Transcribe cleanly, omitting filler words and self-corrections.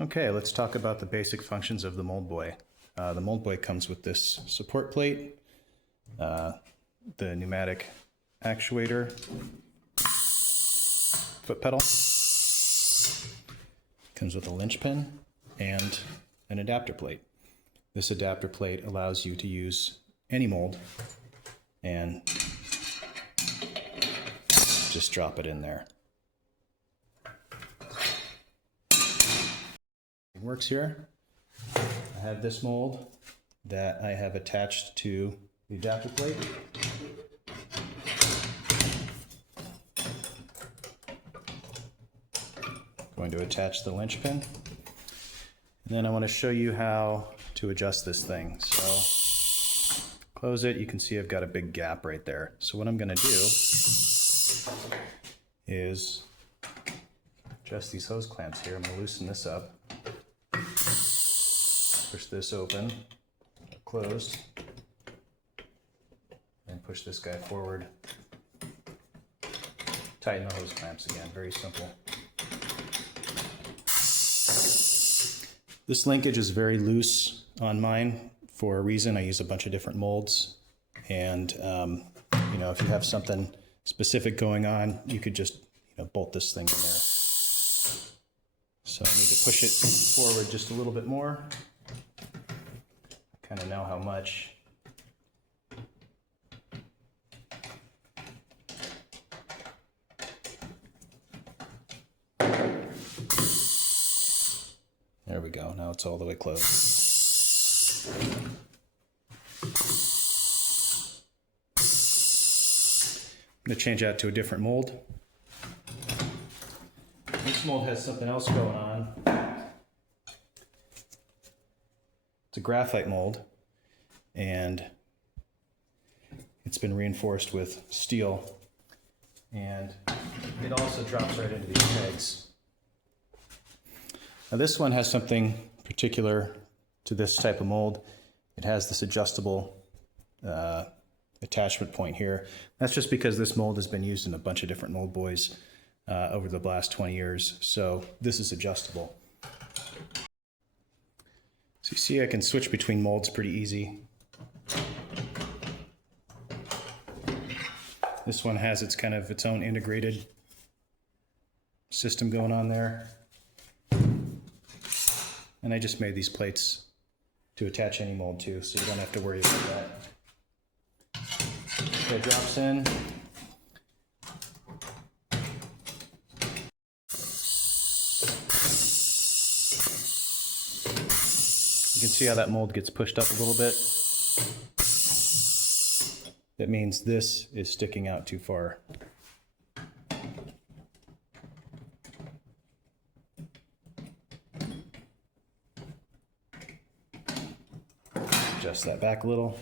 Okay, let's talk about the basic functions of the Moldboy. The Moldboy comes with this support plate, the pneumatic actuator, foot pedal, comes with a linch pin, and an adapter plate. This adapter plate allows you to use any mold and just drop it in there. It works here. I have this mold that I have attached to the adapter plate. Going to attach the linch pin. And then I want to show you how to adjust this thing. So close it. You can see I've got a big gap right there. So what I'm going to do is adjust these hose clamps here. I'm going to loosen this up. Push this open, closed, and push this guy forward. Tighten the hose clamps again, very simple. This linkage is very loose on mine for a reason. I use a bunch of different molds, and you know, if you have something specific going on, you could just bolt this thing in there. So I need to push it forward just a little bit more. Kind of know how much. There we go. Now it's all the way closed. I'm going to change that to a different mold. This mold has something else going on. It's a graphite mold, and it's been reinforced with steel, and it also drops right into these pegs. Now this one has something particular to this type of mold. It has this adjustable attachment point here. That's just because this mold has been used in a bunch of different Moldboys over the last 20 years, so this is adjustable. So you see I can switch between molds pretty easy. This one has its kind of its own integrated system going on there. And I just made these plates to attach any mold to, so you don't have to worry about that. Okay, drops in. You can see how that mold gets pushed up a little bit. That means this is sticking out too far. Adjust that back a little.